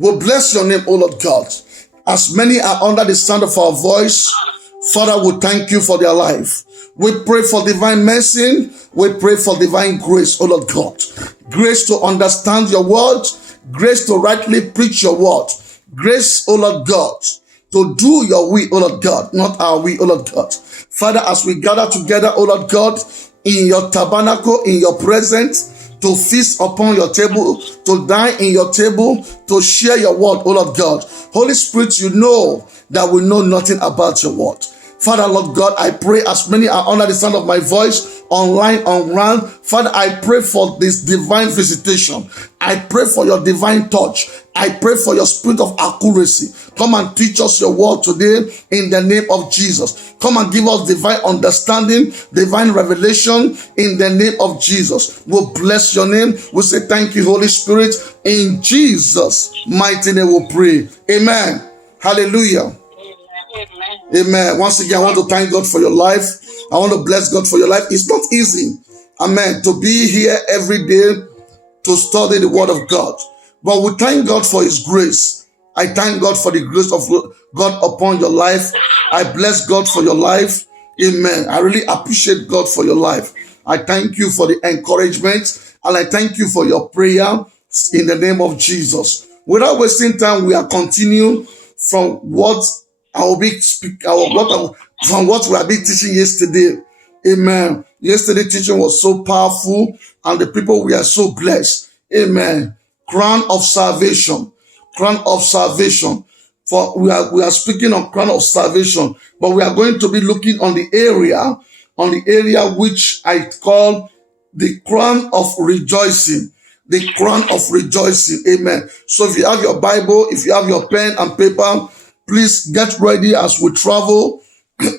We bless your name, O Lord God. As many are under the sound of our voice, Father, we thank you for their life. We pray for divine mercy. We pray for divine grace, O Lord God. Grace to understand your word. Grace to rightly preach your word. Grace, O Lord God, to do your will, O Lord God, not our will, O Lord God. Father, as we gather together, O Lord God, in your tabernacle, in your presence, to feast upon your table, to dine in your table, to share your word, O Lord God. Holy Spirit, you know that we know nothing about your word. Father, Lord God, I pray as many are under the sound of my voice, online, on ground. Father, I pray for this divine visitation. I pray for your divine touch. I pray for your spirit of accuracy. Come and teach us your word today in the name of Jesus. Come and give us divine understanding, divine revelation in the name of Jesus. We'll bless your name. We'll say thank you, Holy Spirit. In Jesus' mighty name we'll pray. Amen. Hallelujah. Amen. Once again, I want to thank God for your life. I want to bless God for your life. It's not easy, amen, to be here every day to study the word of God. But we thank God for his grace. I thank God for the grace of God upon your life. I bless God for your life. Amen. I really appreciate God for your life. I thank you for the encouragement, and I thank you for your prayer in the name of Jesus. Without wasting time, we are continuing from what I will be from what we have been teaching yesterday. Amen. Yesterday teaching was so powerful, and the people were so blessed. Amen. Crown of salvation. Crown of salvation. For we are speaking on crown of salvation, but we are going to be looking on the area which I call the crown of rejoicing. The crown of rejoicing. Amen. So if you have your Bible, if you have your pen and paper, please get ready as we travel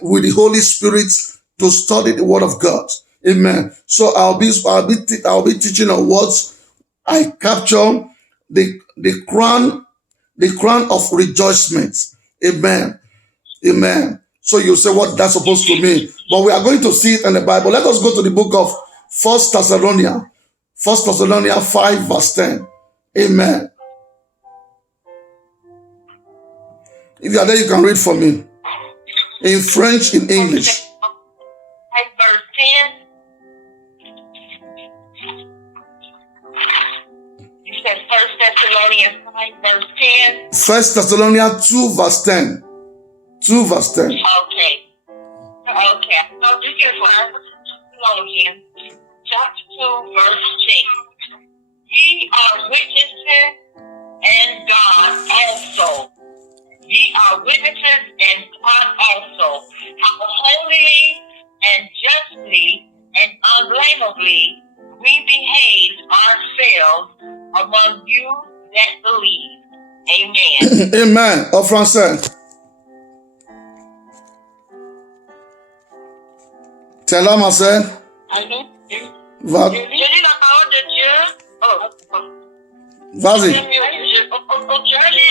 with the Holy Spirit to study the Word of God. Amen. So I'll be teaching on what I capture the crown of rejoicement. Amen. Amen. So you say what that's supposed to mean, but we are going to see it in the Bible. Let us go to the book of 1 Thessalonians 5 verse 10. Amen. If you are there, you can read for me. In French, in English. Verse 10. You said 1 Thessalonians 5 verse 10. 1 Thessalonians 2 verse 10. 2 verse 10. Okay. So this is 1 Thessalonians chapter 2 verse 10. Ye are witnesses and God also. Ye are witnesses and God also, how holily and justly and unblameably we behaved ourselves among you that believe. Amen. Amen. En français. T'es là, ma sœur? Allô? Va. Je lis la parole de Dieu. Vas-y. Je lis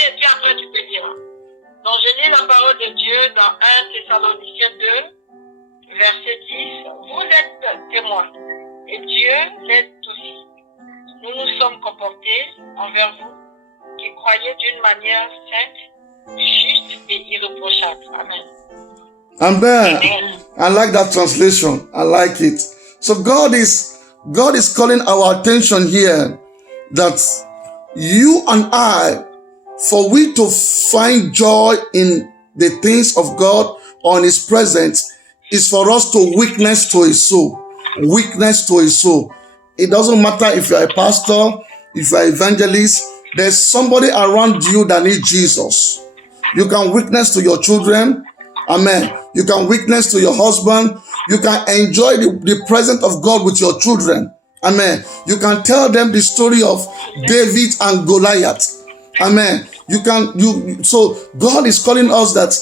et puis après tu peux dire. Donc, je lis la parole de Dieu dans 1 Thessaloniciens 2, verset 10. Vous êtes témoins, et Dieu l'est aussi. Nous nous sommes comportés envers vous, qui croyez d'une manière sainte, juste et irréprochable. Amen. Amen. I like that translation. I like it. So God is calling our attention here that you and I, for we to find joy in the things of God or in his presence, is for us to witness to his soul. Witness to his soul. It doesn't matter if you're a pastor, if you're an evangelist, there's somebody around you that needs Jesus. You can witness to your children. Amen. You can witness to your husband. You can enjoy the presence of God with your children. Amen. You can tell them the story of David and Goliath. Amen. So God is calling us that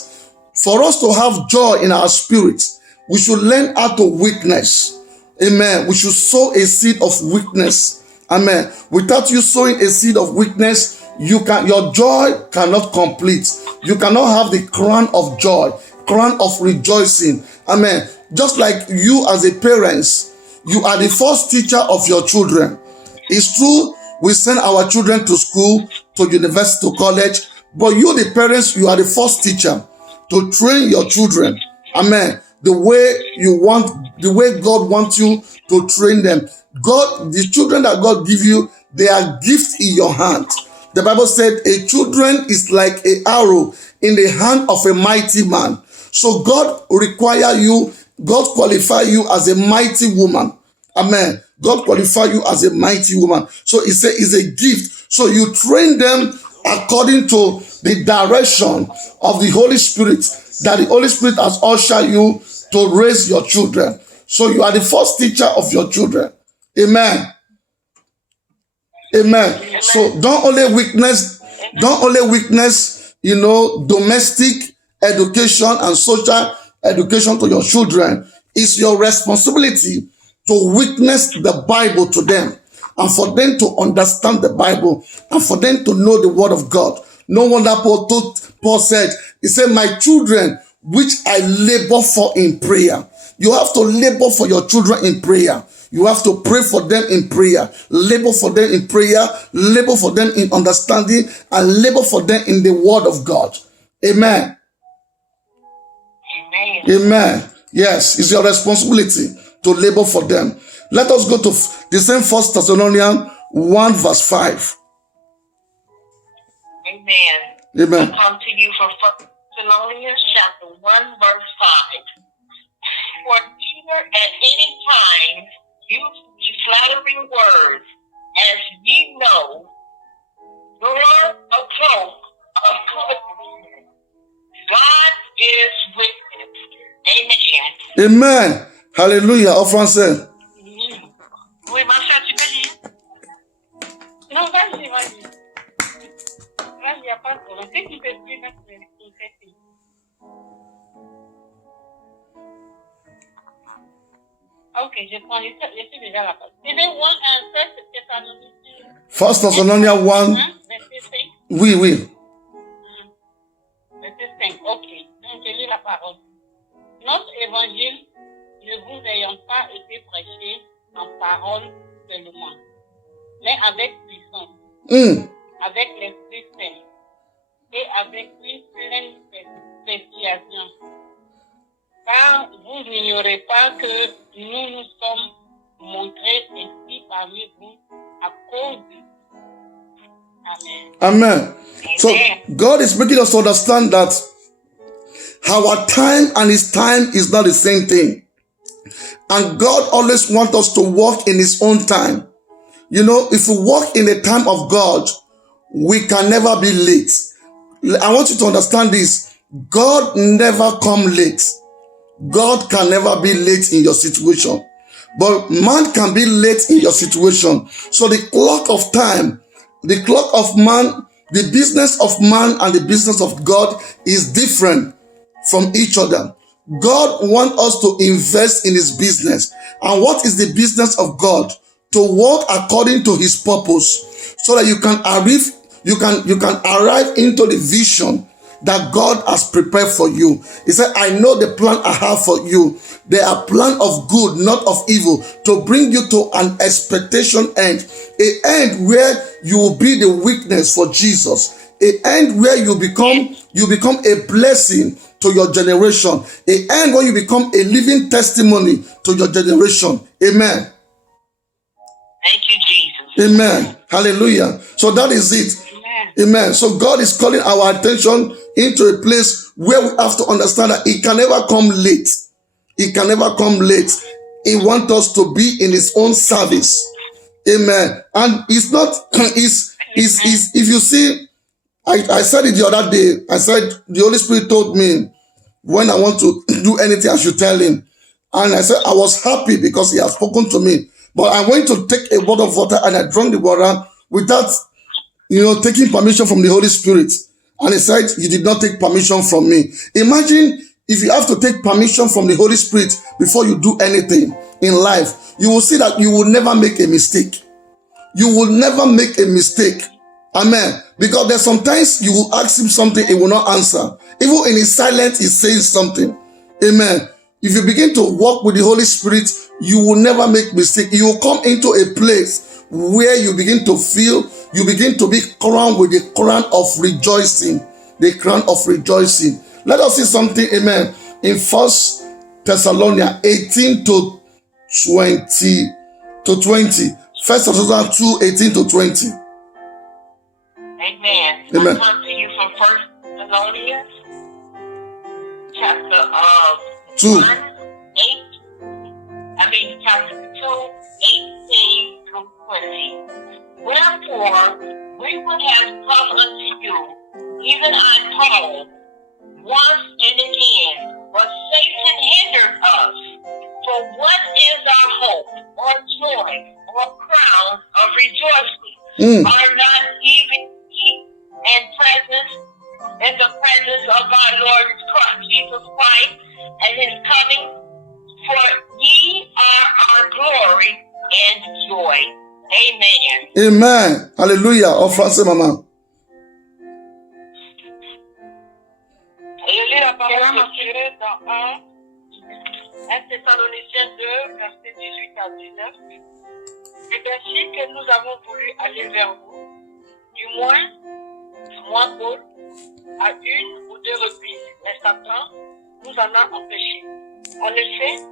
for us to have joy in our spirit, we should learn how to witness. Amen. We should sow a seed of witness. Amen. Without you sowing a seed of witness, your joy cannot complete. You cannot have the crown of joy, crown of rejoicing. Amen. Just like you as a parent, you are the first teacher of your children. It's true, we send our children to school to university, to college. But you, the parents, you are the first teacher to train your children. Amen. The way God wants you to train them. God, the children that God give you, they are gifts in your hand. The Bible said a children is like an arrow in the hand of a mighty man. So God qualify you as a mighty woman. Amen. God qualify you as a mighty woman. So it's a gift. So you train them according to the direction of the Holy Spirit, that the Holy Spirit has ushered you to raise your children. So you are the first teacher of your children. Amen. Amen. So don't only witness, domestic education and social education to your children. It's your responsibility to witness the Bible to them, and for them to understand the Bible, and for them to know the word of God. No wonder Paul said, he said, my children, which I labor for in prayer. You have to labor for your children in prayer. You have to pray for them in prayer, labor for them in prayer, labor for them in understanding, and labor for them in the word of God. Amen. Amen. Amen. Yes, it's your responsibility to labor for them. Let us go to the same 1 Thessalonians 1 verse 5. Amen. Amen. I come to you from 1 Thessalonians chapter 1 verse 5. For neither at any time use ye flattering words, as ye know, nor a cloak of covetousness. God is witness. Amen. Amen. Hallelujah. En français. Oui, ma soeur, tu peux lire? Non, vas-y. Vas-y, il n'y a pas de problème. Si tu peux plus, là, tu peux. Ok, je prends les je suis déjà là. C'est le 1 Thessalonians 1. Verset 5. Oui. Verset 5, ok. Donc, je lis la parole. Notre évangile ne vous ayant pas été prêché en parole seulement, mais avec puissance, avec l'Esprit Saint et avec une pleine persuasion. Car vous n'ignorez pas que nous nous sommes montrés ainsi parmi vous à cause de vous. Amen. Amen. So God is making us understand that our time and his time is not the same thing. And God always wants us to walk in his own time. You know, if we walk in the time of God, we can never be late. I want you to understand this. God never comes late. God can never be late in your situation. But man can be late in your situation. So the clock of time, the clock of man, the business of man and the business of God is different from each other. God wants us to invest in his business. And what is the business of God? To walk according to his purpose, so that you can arrive into the vision that God has prepared for you. He said, I know the plan I have for you. They are plan of good, not of evil, to bring you to an expectation end. An end where you will be the witness for Jesus. An end where you become a blessing to your generation. An end where you become a living testimony to your generation. Amen. Thank you, Jesus. Amen. Hallelujah. So that is it. Amen. So God is calling our attention into a place where we have to understand that it can never come late. It can never come late. He wants us to be in his own service. Amen. And it's not, if you see, I said it the other day. I said, the Holy Spirit told me when I want to do anything, I should tell him. And I said, I was happy because he has spoken to me. But I went to take a bottle of water and I drank the water without, taking permission from the Holy Spirit. And he said, you did not take permission from me. Imagine if you have to take permission from the Holy Spirit before you do anything in life, you will see that you will never make a mistake. You will never make a mistake. Amen. Because there's sometimes you will ask him something, he will not answer. Even in his silence, he's saying something. Amen. If you begin to walk with the Holy Spirit, you will never make mistake. You will come into a place where you begin to feel, you begin to be crowned with the crown of rejoicing. The crown of rejoicing. Let us see something, amen, in 1 Thessalonians 18 to 20. 1 Thessalonians 2, 18 to 20. Amen. Amen. I come to you from 1 Thessalonians chapter 2. 8. Chapter 2, 18 through 20. Wherefore, we would have come unto you, even I, Paul, once and again, but Satan hindered us. For what is our hope, or joy, or crown of rejoicing? Are not even in the presence of our Lord Jesus Christ and his coming? For ye are our glory and joy. Amen. Amen. Hallelujah. En français, maman. Je lis la parole de Dieu dans 1 Thessaloniciens 2, versets 18 à 19. C'est ainsi que nous avons voulu aller vers vous, du moins, moi, Paul, à une ou deux reprises, mais Satan nous en a empêchés. En effet,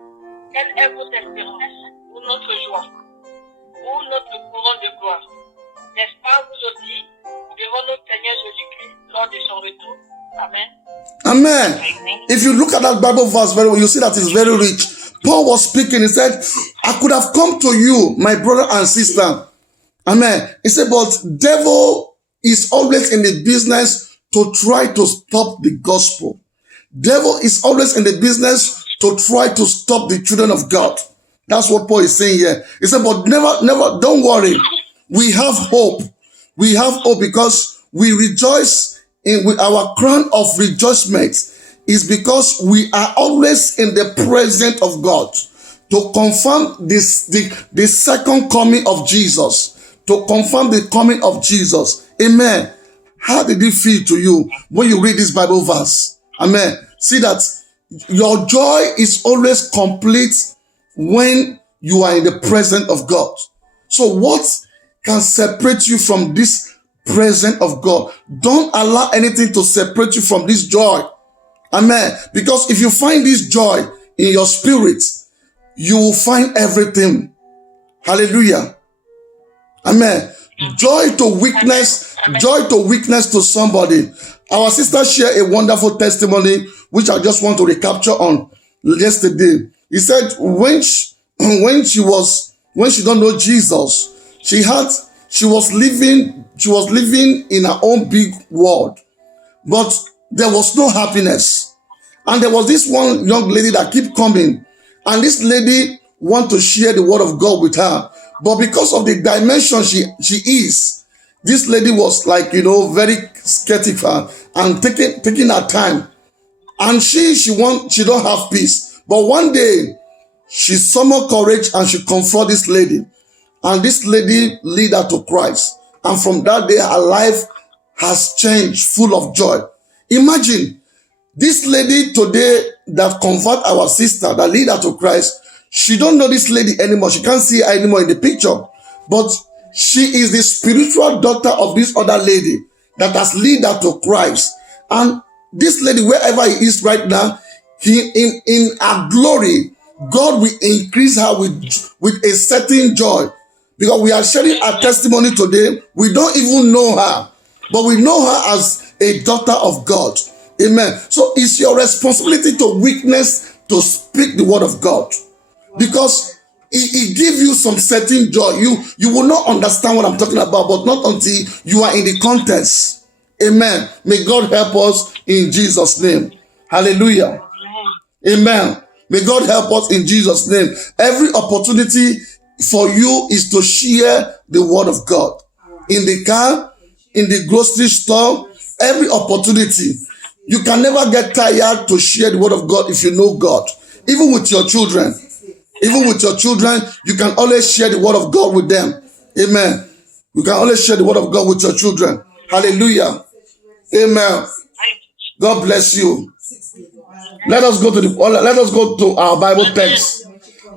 quelle est votre espérance ou notre joie ou notre couronne de gloire? N'est-ce pas vous aussi, devant notre Seigneur Jésus-Christ lors de son retour? Amen. Amen. If you look at that Bible verse very well, you see that it's very rich. Paul was speaking. He said, I could have come to you, my brother and sister. Amen. He said, but devil is always in the business to try to stop the gospel. Devil is always in the business to try to stop the children of God. That's what Paul is saying here. He said, but never, don't worry. We have hope. We have hope because we rejoice with our crown of rejoicement is because we are always in the presence of God to confirm the second coming of Jesus, to confirm the coming of Jesus. Amen. How did it feel to you when you read this Bible verse? Amen. See that your joy is always complete when you are in the presence of God. So what can separate you from this presence of God? Don't allow anything to separate you from this joy. Amen. Because if you find this joy in your spirit, you will find everything. Hallelujah. Amen. Joy to weakness to somebody. Our sister shared a wonderful testimony, which I just want to recapture on yesterday. He said when she don't know Jesus, she was living in her own big world, but there was no happiness. And there was this one young lady that kept coming, and this lady want to share the word of God with her. But because of the dimension she is, this lady was like, very skeptical and taking her time. And she don't have peace. But one day, she summoned courage and she confronted this lady. And this lady lead her to Christ. And from that day, her life has changed, full of joy. Imagine, this lady today that convert our sister, that lead her to Christ, she don't know this lady anymore. She can't see her anymore in the picture. But she is the spiritual daughter of this other lady that has lead her to Christ. And this lady, wherever he is right now, in her glory, God will increase her with a certain joy. Because we are sharing our testimony today. We don't even know her, but we know her as a daughter of God. Amen. So it's your responsibility to witness, to speak the word of God. Because it gives you some certain joy. You will not understand what I'm talking about, but not until you are in the context. Amen. May God help us in Jesus' name. Hallelujah. Amen. May God help us in Jesus' name. Every opportunity for you is to share the word of God. In the car, in the grocery store, every opportunity. You can never get tired to share the word of God if you know God. Even with your children. Even with your children, you can always share the word of God with them. Amen. You can always share the word of God with your children. Hallelujah. Amen. God bless you. Let us go to our Bible text.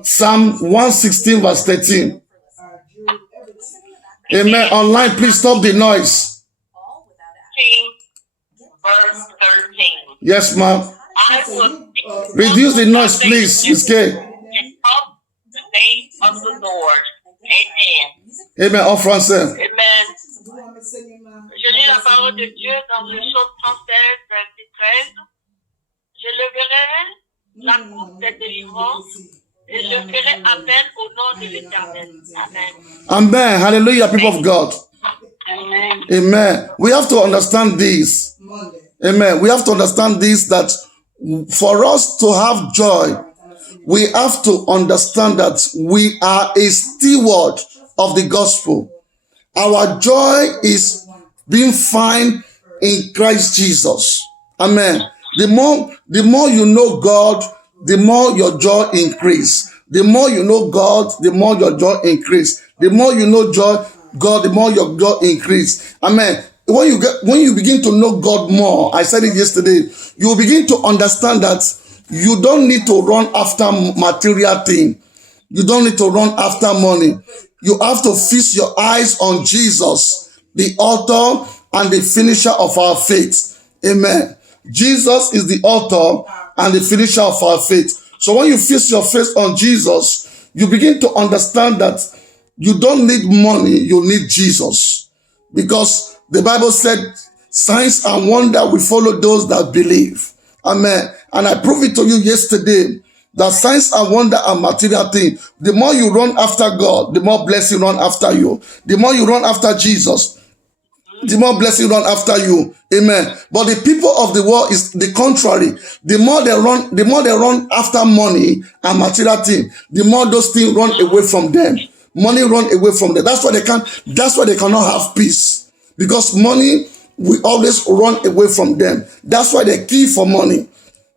Psalm 116 verse 13. Amen. Online, please stop the noise. Verse 13. Yes, ma'am. I will Reduce the noise, please, Miss K. and call the name of the Lord. Amen. Amen. En français. Amen. Je lis la parole de Dieu dans le psaume 36, verset 13. Je leverai la coupe des délivrances et je ferai appel au nom de l'Éternel. Amen. Amen. Hallelujah, people of God. Amen. Amen. We have to understand this. Amen. We have to understand this, that for us to have joy, we have to understand that we are a steward of the gospel. Our joy is being found in Christ Jesus. Amen. The more you know God, the more your joy increase. The more you know God, the more your joy increase. The more you know God, the more your joy increase. Amen. When you begin to know God more, I said it yesterday, you will begin to understand that you don't need to run after material thing. You don't need to run after money. You have to fix your eyes on Jesus, the author and the finisher of our faith. Amen. Jesus is the author and the finisher of our faith. So when you fix your face on Jesus, you begin to understand that you don't need money, you need Jesus. Because the Bible said, signs and wonder will follow those that believe. Amen. And I proved it to you yesterday that signs and wonder and material thing, the more you run after God, the more blessing run after you. The more you run after Jesus, the more blessing run after you. Amen. But the people of the world is the contrary. The more they run after money and material thing, the more those things run away from them. Money run away from them. That's why they cannot have peace. Because money will always run away from them. That's why they kill for money.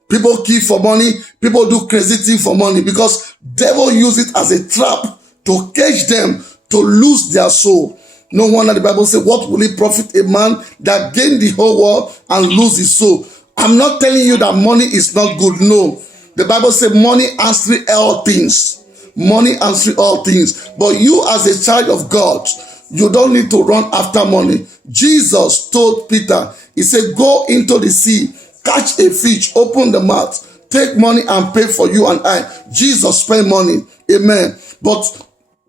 People kill for money. People do crazy things for money because devil use it as a trap to catch them to lose their soul. No wonder the Bible says, what will it profit a man that gain the whole world and lose his soul? I'm not telling you that money is not good. No. The Bible says money answers all things. Money answers all things. But you as a child of God, you don't need to run after money. Jesus told Peter, he said, go into the sea, catch a fish, open the mouth, take money and pay for you and I. Jesus spent money. Amen. But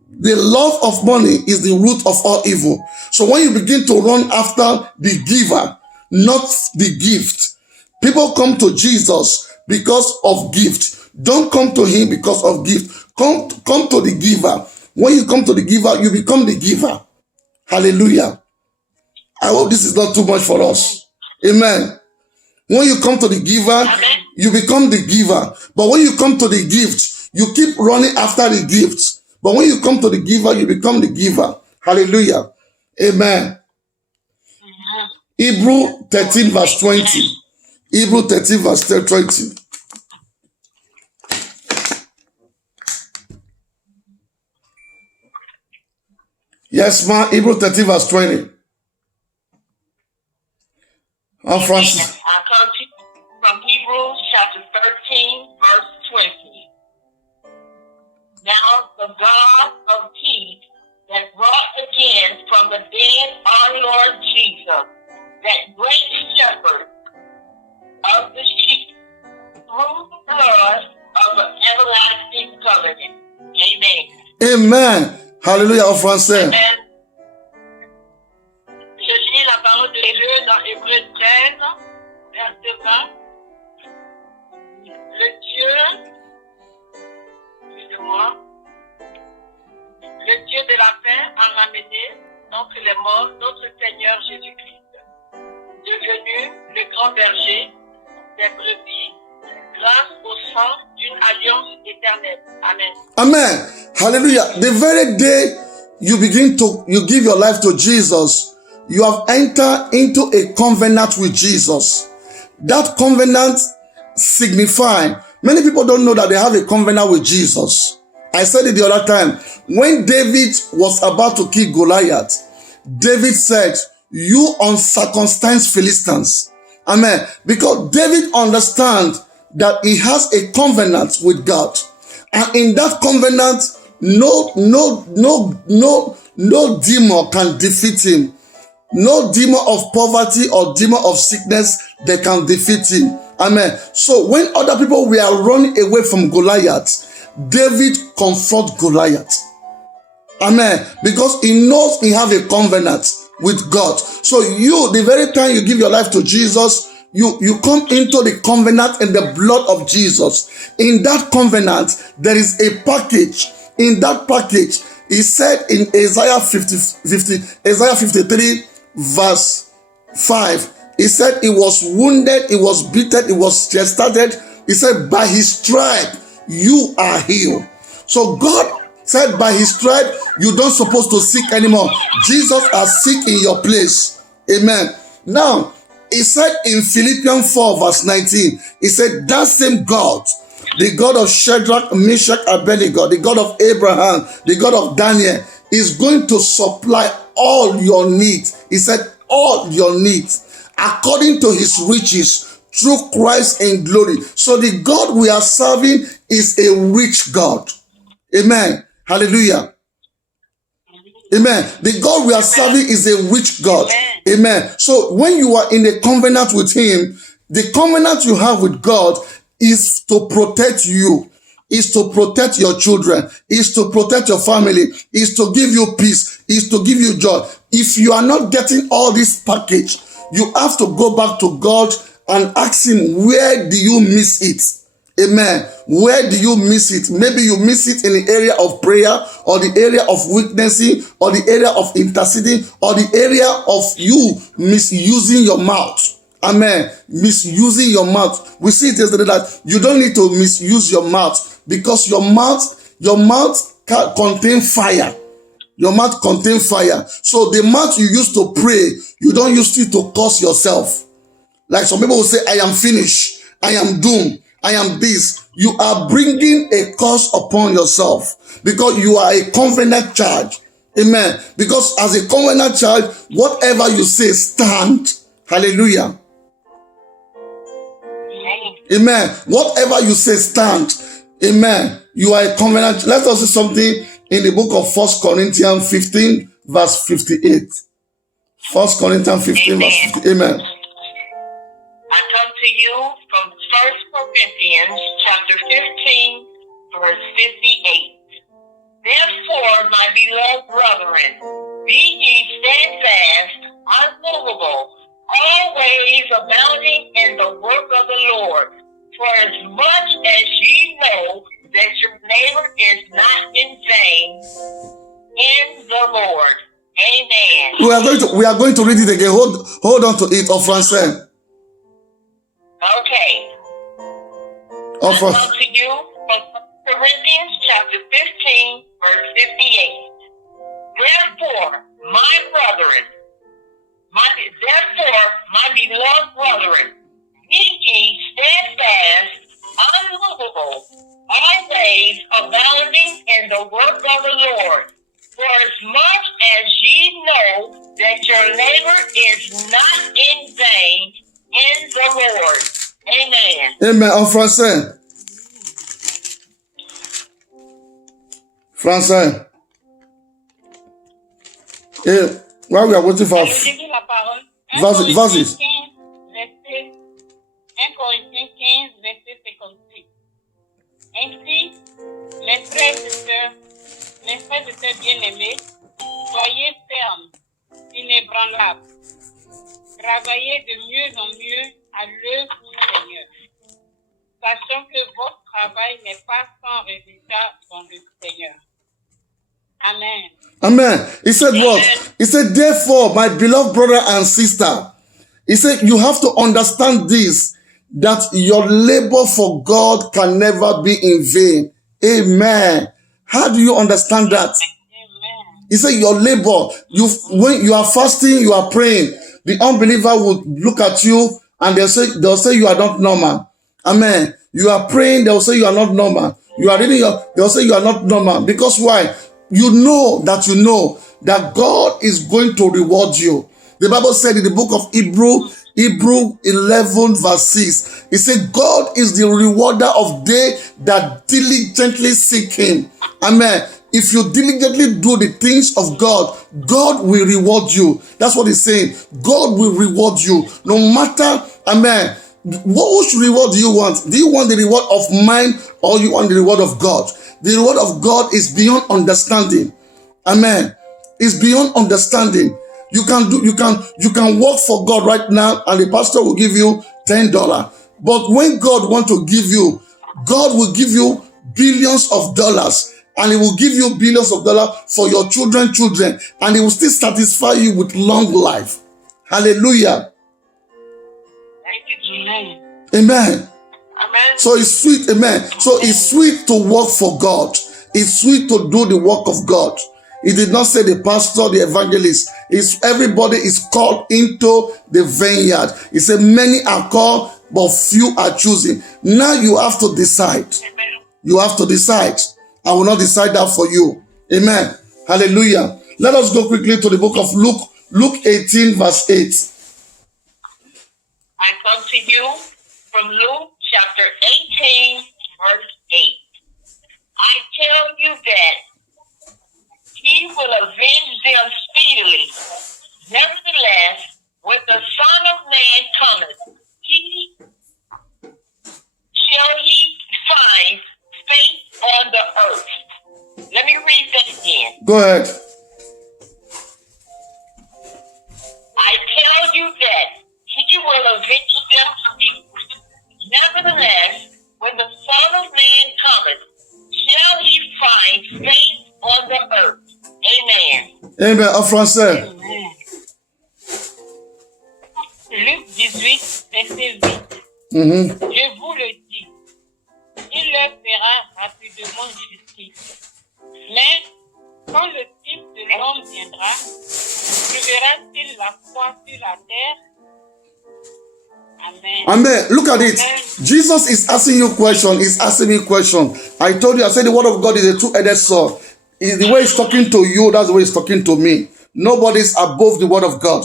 the love of money is the root of all evil. So when you begin to run after the giver, not the gift, people come to Jesus because of gift. Don't come to him because of gift. Come to the giver. When you come to the giver, you become the giver. Hallelujah. I hope this is not too much for us. Amen. When you come to the giver, you become the giver. But when you come to the gift, you keep running after the gift. But when you come to the giver, you become the giver. Hallelujah. Amen. Hebrew 13 verse 20. Hebrew 13 verse 20. Yes, ma'am. Hebrew 13 verse 20. Francis. I come to you from Hebrews chapter 13, verse 20. Now the God of peace that brought again from the dead our Lord Jesus, that great shepherd of the sheep, through the blood of an everlasting covenant. Amen. Amen. Hallelujah en français. Amen. Je lis la parole de Dieu dans Hébreux 13, verset 20. Le Dieu de la paix a ramené d'entre les morts notre Seigneur Jésus-Christ, devenu le grand berger des brebis, grâce au sang d'une alliance éternelle. Amen. Amen. Hallelujah. The very day you give your life to Jesus, you have entered into a covenant with Jesus. That covenant signifies, many people don't know that they have a covenant with Jesus. I said it the other time. When David was about to kill Goliath, David said, you uncircumcised Philistines. Amen. Because David understands that he has a covenant with God. And in that covenant, no demon can defeat him. No demon of poverty or demon of sickness that can defeat him. Amen. So when other people were running away from Goliath, David confronted Goliath. Amen. Because he knows he have a covenant with God. So you, the very time you give your life to Jesus, you come into the covenant in the blood of Jesus. In that covenant, there is a package. In that package, he said in Isaiah 53, verse 5, he said, he was wounded, he was beaten, he was chastened. He said, by his stripe, you are healed. So God said, by his stripe, you don't supposed to seek anymore. Jesus has sick in your place. Amen. Now, he said in Philippians 4, verse 19, he said, that same God, the God of Shadrach, Meshach, Abednego, the God of Abraham, the God of Daniel, is going to supply all your needs. He said, all your needs, according to his riches, through Christ in glory. So the God we are serving is a rich God. Amen. Hallelujah. Amen. The God we are serving is a rich God. Amen. So when you are in a covenant with him, the covenant you have with God is to protect you, is to protect your children, is to protect your family, is to give you peace, is to give you joy. If you are not getting all this package, you have to go back to God and ask him, where do you miss it? Amen. Where do you miss it? Maybe you miss it in the area of prayer, or the area of witnessing, or the area of interceding, or the area of you misusing your mouth. Amen. Misusing your mouth. We see it yesterday that you don't need to misuse your mouth, because your mouth contain fire. Your mouth contains fire. So the mouth you use to pray, you don't use it to curse yourself. Like some people will say, I am finished, I am doomed, I am this. You are bringing a curse upon yourself, because you are a covenant child. Amen. Because as a covenant child, whatever you say, stand. Hallelujah. Amen. Whatever you say, stand. Amen. You are a covenant. Let us see something in the book of 1 Corinthians 15, verse 58. 1 Corinthians 15, verse 58. Amen. I come to you from 1 Corinthians chapter 15, verse 58. Therefore, my beloved brethren, be ye steadfast, unmovable, always abounding in the work of the Lord. For as much as ye know that your labor is not in vain in the Lord. Amen. We are going to read it again. Hold on to it, en français. Okay. I come to you from Corinthians chapter 15, verse 58. Therefore, my beloved brethren, be ye steadfast, unmovable, always abounding in the work of the Lord. For as much as ye know that your labor is not in vain in the Lord. Amen. Amen. En français. Français. Et while we are waiting for... Vas-y. 1 Corinthiens 15, verset 56. Ainsi, mes frères et sœurs bien-aimés, soyez fermes, inébranlables. Travaillez de mieux en mieux à l'œuvre du Seigneur, sachant que votre travail n'est pas sans résultat dans le Seigneur. Amen. Amen. He said what? He said, therefore, my beloved brother and sister, he said, you have to understand this, that your labor for God can never be in vain. Amen. How do you understand that? Amen. He said, your labor, when you are fasting, you are praying, the unbeliever will look at you and they'll say you are not normal. Amen. You are praying, they'll say you are not normal. You are reading, they'll say you are not normal. Because why? You know that God is going to reward you. The Bible said in the book of Hebrews, Hebrew 11 verse 6. It said, God is the rewarder of they that diligently seek him. Amen. If you diligently do the things of God, God will reward you. That's what he's saying. God will reward you. No matter, amen. Which reward do you want? Do you want the reward of mine or you want the reward of God? The reward of God is beyond understanding. Amen. It's beyond understanding. You can work for God right now and the pastor will give you $10. But when God wants to give you, God will give you billions of dollars. And he will give you billions of dollars for your children, and he will still satisfy you with long life. Hallelujah. Thank you, Jesus. Amen. Amen. So it's sweet, amen. So it's sweet to work for God. It's sweet to do the work of God. He did not say the pastor, the evangelist. It's everybody is called into the vineyard. He said many are called, but few are choosing. Now you have to decide. Amen. You have to decide. I will not decide that for you. Amen. Hallelujah. Let us go quickly to the book of Luke. Luke 18 verse 8. I come to you from Luke chapter 18, verse 8. I tell you that he will avenge them speedily. Nevertheless, when the Son of Man cometh, shall he find faith on the earth. Let me read that again. Go ahead. I tell you that he will avenge them speedily. Nevertheless, when the Son of Man cometh, shall he find faith on the earth. Amen. Amen. En français. Amen. Luc 18, verset 8. Je vous le dis, il leur fera rapidement justice. Mais quand le Fils de l'homme viendra, trouvera-t-il la foi sur la terre? Amen. Amen. Look at it. Jesus is asking you a question. He's asking me a question. I told you, I said the word of God is a two-edged sword. The way he's talking to you, that's the way he's talking to me. Nobody's above the word of God.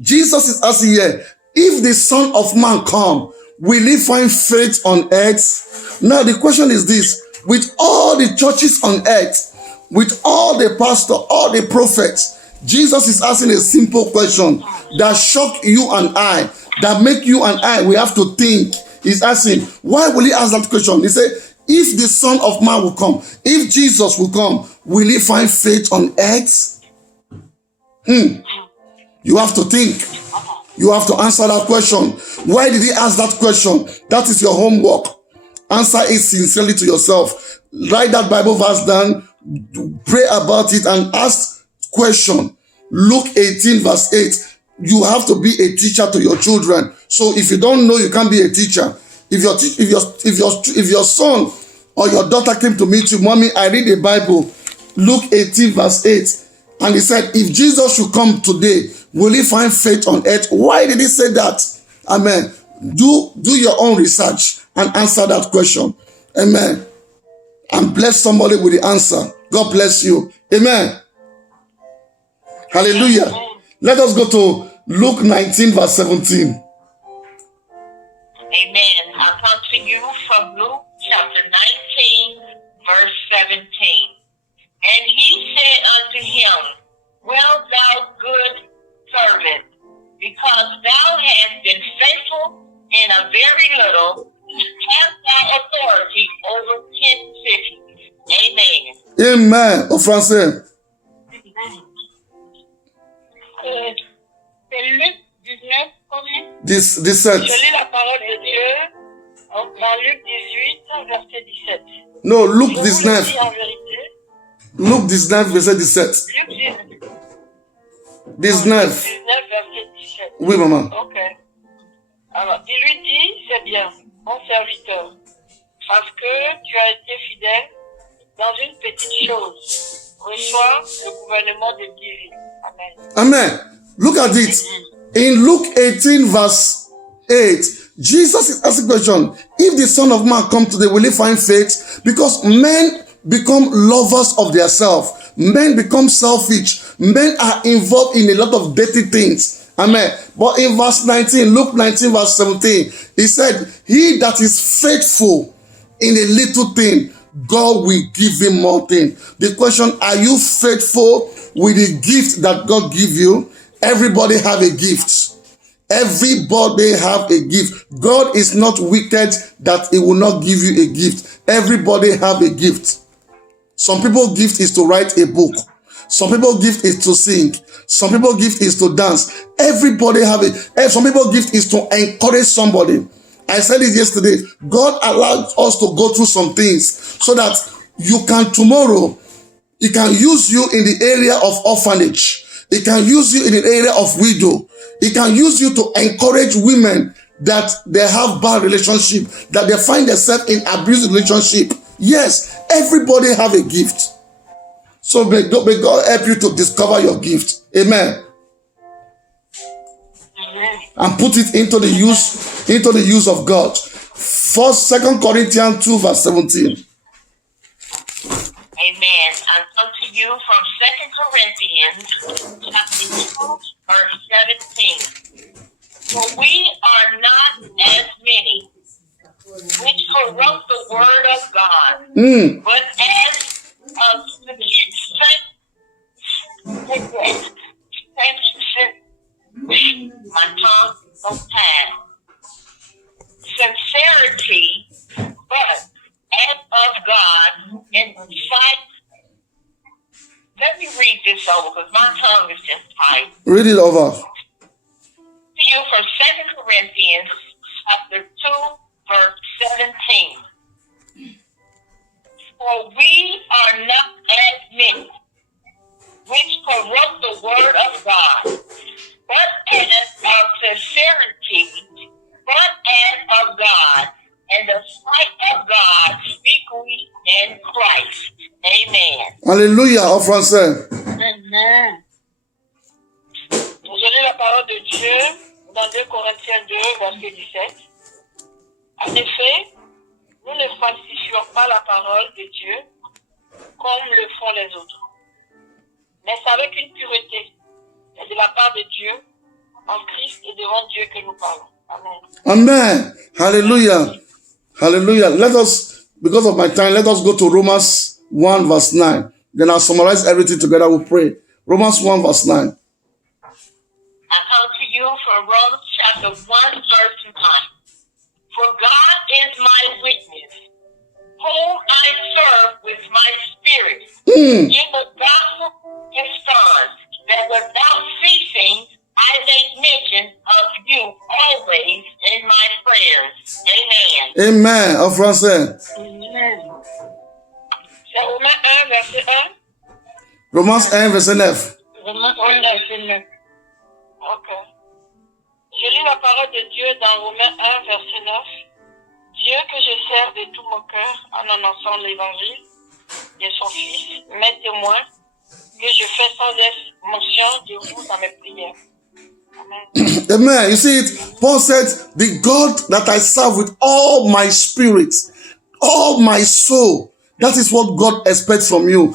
Jesus is asking here, if the Son of Man come, will he find faith on earth? Now the question is this, with all the churches on earth, with all the pastors, all the prophets, Jesus is asking a simple question that shock you and I, that make you and I, we have to think. He's asking, why will he ask that question? He said, if the Son of Man will come, if Jesus will come, will he find faith on earth? You have to think. You have to answer that question. Why did he ask that question? That is your homework. Answer it sincerely to yourself. Write that Bible verse down, pray about it, and ask question. Luke 18 verse 8. You have to be a teacher to your children. So if you don't know, you can't be a teacher. If your son or your daughter came to meet you, mommy, I read the Bible, Luke 18 verse 8, and he said, if Jesus should come today, will he find faith on earth? Why did he say that? Amen. Do your own research and answer that question. Amen. And bless somebody with the answer. God bless you. Amen. Hallelujah. Let us go to Luke 19 verse 17. Amen. I come to you from Luke chapter 19, verse 17. And he said unto him, well, thou good servant, because thou hast been faithful in a very little, hast thou authority over 10 cities. Amen. Amen. Au français. C'est Luc 19, combien? 17. Je lis la parole de Dieu dans Luc 18, verset 17. No, Luc Je vous le 19. dis en vérité. Luc 19, verset 17. Luc 19. 19. 19, verset 17. Oui, maman. Ok. Alors, il lui dit, c'est bien, mon serviteur, parce que tu as été fidèle dans une petite chose. Reçois le gouvernement de Dieu. Amen. Amen. Look at it. In Luke 18 verse 8, Jesus is asking the question, if the Son of Man come today, will he find faith? Because men become lovers of themselves. Men become selfish. Men are involved in a lot of dirty things. Amen. But in verse 19, Luke 19, verse 17, he said, he that is faithful in a little thing, God will give him more thing. The question, are you faithful with the gift that God give you? Everybody have a gift. Everybody have a gift. God is not wicked that he will not give you a gift. Everybody have a gift. Some people's gift is to write a book. Some people's gift is to sing. Some people's gift is to dance. Everybody have it. Some people's gift is to encourage somebody. I said it yesterday. God allowed us to go through some things so that you can tomorrow, he can use you in the area of orphanage. He can use you in the area of widow. He can use you to encourage women that they have bad relationship, that they find themselves in abusive relationship. Yes, everybody have a gift. So may God help you to discover your gift. Amen. And put it into the use of God. 2 Corinthians 2 verse 17. Amen. And come to you from 2 Corinthians chapter 2 verse 17. For we are not as many which corrupt the word of God, but as of my tongue of time. Sincerity, but as of God, in sight. Let me read this over because my tongue is just tight. Read it over. To you from 2 Corinthians chapter 2, verse 17. For we are not as many which corrupt the word of God, but as of sincerity, but as of God, and the sight of God speak we in Christ. Amen. Alléluia en français. Amen. Vous avez la parole de Dieu dans 2 Corinthiens 2, verset 17. En effet, nous ne falsifions pas la parole de Dieu comme le font les autres, mais c'est avec une pureté, et de la part de Dieu, en Christ et devant Dieu que nous parlons. Amen. Amen. Hallelujah. Hallelujah. Let us, because of my time, let us go to Romans 1 verse 9. Then I'll summarize everything together. We'll pray. Romans 1 verse 9. I come to you from Romans chapter 1 verse 9. For God is my witness, whom I serve with my spirit, in the gospel response, that without ceasing I make mention of you always in my prayers. Amen. Amen. En français. Amen. C'est Romains 1, verset 1. Romans 1 verset 9. Romains 1, verset 9. Ok. Je lis la parole de Dieu dans Romains 1, verset 9. Dieu que je sers de tout mon cœur en annonçant l'évangile de son Fils, mes témoins, que je fais sans mention de vous dans mes prières. Amen. Amen. You see it? Paul said, the God that I serve with all my spirit, all my soul, that is what God expects from you.